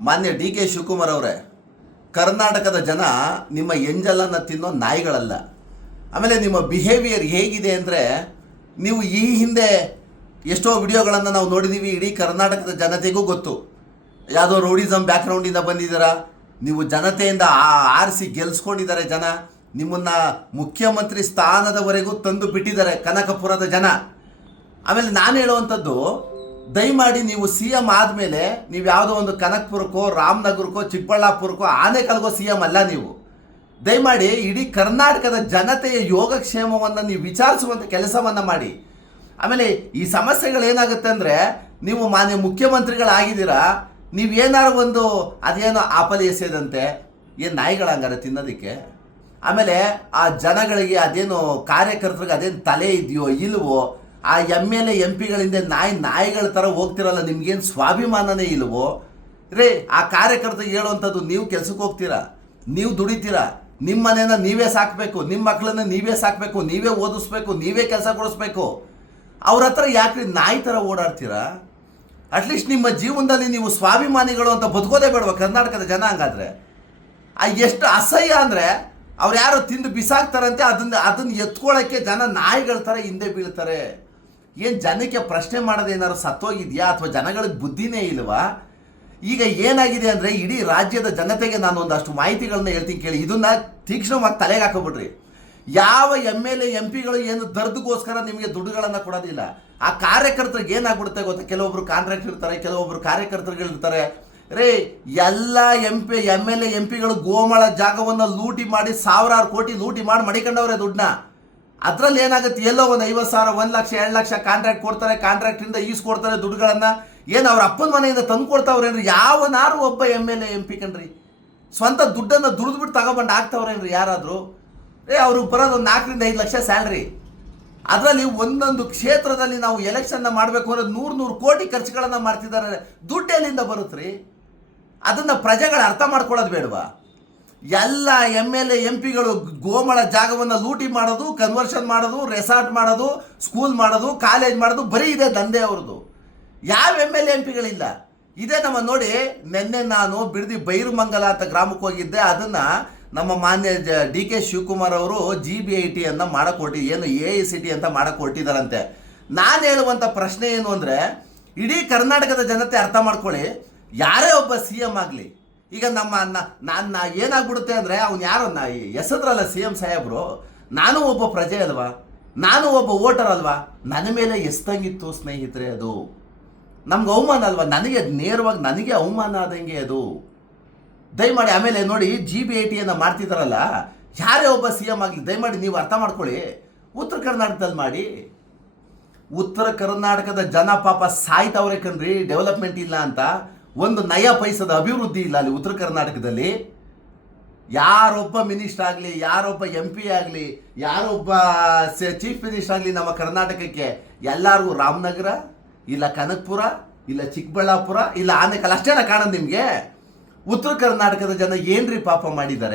ಮಾನ್ಯ D K Shivakumar ಅವರೇ, ಕರ್ನಾಟಕದ ಜನ ನಿಮ್ಮ ಎಂಜಲನ್ನು ತಿನ್ನೋ ನಾಯಿಗಳಲ್ಲ. ಆಮೇಲೆ ನಿಮ್ಮ ಬಿಹೇವಿಯರ್ ಹೇಗಿದೆ ಅಂದರೆ, ನೀವು ಈ ಹಿಂದೆ ಎಷ್ಟೋ ವಿಡಿಯೋಗಳನ್ನು ನಾವು ನೋಡಿದ್ದೀವಿ. ಇಡೀ ಕರ್ನಾಟಕದ ಜನತೆಗೂ ಗೊತ್ತು. ಯಾವುದೋ ರೌಡಿಸಮ್ ಬ್ಯಾಕ್ಗ್ರೌಂಡಿಂದ ಬಂದಿದ್ದೀರಾ. ನೀವು ಜನತೆಯಿಂದ ಆರಿಸಿ ಗೆಲ್ಸ್ಕೊಂಡಿದ್ದಾರೆ ಜನ. ನಿಮ್ಮನ್ನು ಮುಖ್ಯಮಂತ್ರಿ ಸ್ಥಾನದವರೆಗೂ ತಂದು ಬಿಟ್ಟಿದ್ದಾರೆ ಕನಕಪುರದ ಜನ. ಆಮೇಲೆ ನಾನು ಹೇಳುವಂಥದ್ದು, ದಯಮಾಡಿ ನೀವು ಸಿ ಎಮ್ ಆದಮೇಲೆ ನೀವು ಯಾವುದೋ ಒಂದು ಕನಕಪುರಕ್ಕೋ ರಾಮನಗರಕ್ಕೋ ಚಿಕ್ಕಬಳ್ಳಾಪುರಕ್ಕೋ ಆನೇಕಲ್ಗೋ ಸಿ ಎಮ್ ಅಲ್ಲ. ನೀವು ದಯಮಾಡಿ ಇಡೀ ಕರ್ನಾಟಕದ ಜನತೆಯ ಯೋಗಕ್ಷೇಮವನ್ನು ನೀವು ವಿಚಾರಿಸುವಂಥ ಕೆಲಸವನ್ನು ಮಾಡಿ. ಆಮೇಲೆ ಈ ಸಮಸ್ಯೆಗಳೇನಾಗುತ್ತೆ ಅಂದರೆ, ನೀವು ಮಾನ್ಯ ಮುಖ್ಯಮಂತ್ರಿಗಳಾಗಿದ್ದೀರಾ, ನೀವೇನಾರು ಒಂದು ಅದೇನೋ ಆಪಲಿ ಎಸೆದಂತೆ ಏನು ನಾಯಿಗಳಂಗಾರೆ ತಿನ್ನೋದಕ್ಕೆ. ಆಮೇಲೆ ಆ ಜನಗಳಿಗೆ ಅದೇನು ಕಾರ್ಯಕರ್ತರಿಗೆ ಅದೇನು ತಲೆ ಇದೆಯೋ ಇಲ್ವೋ, ಆ ಎಮ್ ಎಲ್ ಎ ಎಂ ಪಿಗಳಿಂದ ನಾಯಿಗಳ ಥರ ಹೋಗ್ತಿರಲ್ಲ, ನಿಮ್ಗೇನು ಸ್ವಾಭಿಮಾನನೇ ಇಲ್ವೋ ರೇ? ಆ ಕಾರ್ಯಕರ್ತರಿಗೆ ಹೇಳುವಂಥದ್ದು, ನೀವು ಕೆಲ್ಸಕ್ಕೆ ಹೋಗ್ತೀರಾ, ನೀವು ದುಡಿತೀರಾ, ನಿಮ್ಮ ಮನೇನ ನೀವೇ ಸಾಕಬೇಕು, ನಿಮ್ಮ ಮಕ್ಕಳನ್ನ ನೀವೇ ಸಾಕಬೇಕು, ನೀವೇ ಓದಿಸ್ಬೇಕು, ನೀವೇ ಕೆಲಸ ಕೊಡಿಸ್ಬೇಕು. ಅವ್ರ ಹತ್ರ ಯಾಕ್ರಿ ನಾಯಿ ಥರ ಓಡಾಡ್ತೀರಾ? ಅಟ್ಲೀಸ್ಟ್ ನಿಮ್ಮ ಜೀವನದಲ್ಲಿ ನೀವು ಸ್ವಾಭಿಮಾನಿಗಳು ಅಂತ ಬದುಕೋದೇ ಬೇಡವಾ ಕರ್ನಾಟಕದ ಜನ? ಹಂಗಾದ್ರೆ ಎಷ್ಟು ಅಸಹ್ಯ ಅಂದರೆ, ಅವ್ರು ಯಾರೋ ತಿಂದು ಬಿಸಾಕ್ತಾರಂತೆ, ಅದನ್ನು ಎತ್ಕೊಳ್ಳೋಕ್ಕೆ ಜನ ನಾಯಿಗಳ ಥರ ಹಿಂದೆ ಬೀಳ್ತಾರೆ. ಏನು ಜನಕ್ಕೆ ಪ್ರಶ್ನೆ ಮಾಡೋದೇನಾದ್ರು ಸತ್ತೋಗಿದೆಯಾ ಅಥವಾ ಜನಗಳಿಗೆ ಬುದ್ಧಿನೇ ಇಲ್ವಾ? ಈಗ ಏನಾಗಿದೆ ಅಂದರೆ, ಇಡೀ ರಾಜ್ಯದ ಜನತೆಗೆ ನಾನು ಒಂದಷ್ಟು ಮಾಹಿತಿಗಳನ್ನ ಹೇಳ್ತೀನಿ ಕೇಳಿ. ಇದನ್ನು ತೀಕ್ಷ್ಣವಾಗಿ ತಲೆಗೆ ಹಾಕೋಬಿಡ್ರಿ. ಯಾವ ಎಮ್ ಎಲ್ ಎ ಎಂ ಪಿಗಳು ಏನು ದರ್ದಿಗೋಸ್ಕರ ನಿಮಗೆ ದುಡ್ಡುಗಳನ್ನು ಕೊಡೋದಿಲ್ಲ. ಆ ಕಾರ್ಯಕರ್ತರಿಗೆ ಏನಾಗ್ಬಿಡುತ್ತೆ ಗೊತ್ತಾ? ಕೆಲವೊಬ್ರು ಕಾಂಟ್ರಾಕ್ಟ್ ಇರ್ತಾರೆ, ಕೆಲವೊಬ್ರು ಕಾರ್ಯಕರ್ತರುಗಳಿರ್ತಾರೆ ರೇ. ಎಲ್ಲ ಎಮ್ ಎಲ್ ಎ ಎಂ ಪಿಗಳು ಗೋಮಾಳ ಜಾಗವನ್ನು ಲೂಟಿ ಮಾಡಿ ಸಾವಿರಾರು ಕೋಟಿ ಲೂಟಿ ಮಾಡಿ ಮಡಿಕೊಂಡವ್ರೆ ದುಡ್ಡನ್ನ. ಅದರಲ್ಲಿ ಏನಾಗುತ್ತೆ, ಎಲ್ಲೋ ಒಂದು 50,000, 1 ಲಕ್ಷ, 2 ಲಕ್ಷ ಕಾಂಟ್ರಾಕ್ಟ್ ಕೊಡ್ತಾರೆ, ಕಾಂಟ್ರಾಕ್ಟಿಂದ ಈಸ್ಕೊಡ್ತಾರೆ ದುಡ್ಡುಗಳನ್ನು. ಏನು ಅವ್ರ ಅಪ್ಪನ ಮನೆಯಿಂದ ತಂದು ಕೊಡ್ತಾವ್ರೇನ್ರಿ? ಯಾವನಾರು ಒಬ್ಬ M L A M P ಕಣ್ರಿ ಸ್ವಂತ ದುಡ್ಡನ್ನು ದುಡಿದ್ಬಿಟ್ಟು ತಗೊಬಂದು ಹಾಕ್ತಾವ್ರೇನ್ರಿ ಯಾರಾದರೂ? ಅವ್ರಿಗೆ ಬರೋದು ಒಂದು 4 ರಿಂದ 5 ಲಕ್ಷ ಸ್ಯಾಲ್ರಿ. ಅದರಲ್ಲಿ ಒಂದೊಂದು ಕ್ಷೇತ್ರದಲ್ಲಿ ನಾವು ಎಲೆಕ್ಷನ್ನ ಮಾಡಬೇಕು ಅಂದರೆ 100 ಕೋಟಿ ಖರ್ಚುಗಳನ್ನು ಮಾಡ್ತಿದ್ದಾರೆ. ದುಡ್ಡು ಎಲ್ಲಿಂದ ಬರುತ್ತೆ? ಅದನ್ನು ಪ್ರಜೆಗಳು ಅರ್ಥ ಮಾಡ್ಕೊಳ್ಳೋದು ಬೇಡವಾ? ಎಲ್ಲ ಎಮ್ ಎಲ್ ಎ ಎಂ ಪಿಗಳು ಗೋಮಾಳ ಜಾಗವನ್ನು ಲೂಟಿ ಮಾಡೋದು, ಕನ್ವರ್ಷನ್ ಮಾಡೋದು, ರೆಸಾರ್ಟ್ ಮಾಡೋದು, ಸ್ಕೂಲ್ ಮಾಡೋದು, ಕಾಲೇಜ್ ಮಾಡೋದು, ಬರೀ ಇದೆ ದಂಧೆ ಅವ್ರದ್ದು. ಯಾವ ಎಮ್ ಎಲ್ ಎ ಎಂ ಪಿಗಳಿಲ್ಲ. ಇದೇ ನಮ್ಮ ನೋಡಿ, ನಿನ್ನೆ ನಾನು ಬಿಡದಿ ಬೈರುಮಂಗಲ ಅಂತ ಗ್ರಾಮಕ್ಕೆ ಹೋಗಿದ್ದೆ. ಅದನ್ನು ನಮ್ಮ ಮಾನ್ಯ ಡಿ ಕೆ ಶಿವಕುಮಾರ್ ಅವರು GBIT ಅನ್ನು ಮಾಡಕ್ಕೆ ಏನು AICT ಅಂತ ಮಾಡಕ್ಕೆ ಹೊರಟಿದ್ದಾರಂತೆ. ನಾನು ಹೇಳುವಂಥ ಪ್ರಶ್ನೆ ಏನು ಅಂದರೆ, ಇಡೀ ಕರ್ನಾಟಕದ ಜನತೆ ಅರ್ಥ ಮಾಡ್ಕೊಳ್ಳಿ. ಯಾರೇ ಒಬ್ಬ CM ಆಗಲಿ, ಈಗ ನಾನು ಏನಾಗ್ಬಿಡುತ್ತೆ ಅಂದರೆ, ಅವ್ನು ಯಾರೋ ಹೆಸದ್ರಲ್ಲ CM ಸಾಹೇಬರು, ನಾನು ಒಬ್ಬ ಪ್ರಜೆ ಅಲ್ವಾ, ನಾನು ಒಬ್ಬ ವೋಟರ್ ಅಲ್ವಾ, ನನ್ನ ಮೇಲೆ ಎಸ್ತಂಗಿತ್ತು ಸ್ನೇಹಿತರೆ. ಅದು ನಮ್ಗೆ ಅವಮಾನ ಅಲ್ವಾ? ನನಗೆ ನೇರವಾಗಿ ನನಗೆ ಅವಮಾನ ಆದಂಗೆ ಅದು. ದಯಮಾಡಿ ಆಮೇಲೆ ನೋಡಿ, GBIT ಮಾಡ್ತಿದ್ದಾರಲ್ಲ, ಯಾರೇ ಒಬ್ಬ CM ಆಗಲಿ, ದಯಮಾಡಿ ನೀವು ಅರ್ಥ ಮಾಡ್ಕೊಳ್ಳಿ. ಉತ್ತರ ಕರ್ನಾಟಕದಲ್ಲಿ ಮಾಡಿ. ಉತ್ತರ ಕರ್ನಾಟಕದ ಜನ ಪಾಪ ಸಾಯ್ತವ್ರೆ ಕಣ್ರಿ, ಡೆವಲಪ್ಮೆಂಟ್ ಇಲ್ಲ ಅಂತ. ಒಂದು ನಯ ಪೈಸದ ಅಭಿವೃದ್ಧಿ ಇಲ್ಲ ಅಲ್ಲಿ ಉತ್ತರ ಕರ್ನಾಟಕದಲ್ಲಿ. ಯಾರೊಬ್ಬ ಮಿನಿಸ್ಟರ್ ಆಗಲಿ, ಯಾರೊಬ್ಬ MP ಆಗಲಿ, ಯಾರೊಬ್ಬ ಚೀಫ್ ಮಿನಿಸ್ಟರ್ ಆಗಲಿ ನಮ್ಮ ಕರ್ನಾಟಕಕ್ಕೆ, ಎಲ್ಲರಿಗೂ ರಾಮನಗರ ಇಲ್ಲ ಕನಕಪುರ ಇಲ್ಲ ಚಿಕ್ಕಬಳ್ಳಾಪುರ ಇಲ್ಲ ಆನೇಕಲ್ ಅಷ್ಟೇನ ಕಾಣೋದು ನಿಮಗೆ? ಉತ್ತರ ಕರ್ನಾಟಕದ ಜನ ಏನ್ರಿ ಪಾಪ ಮಾಡಿದ್ದಾರೆ?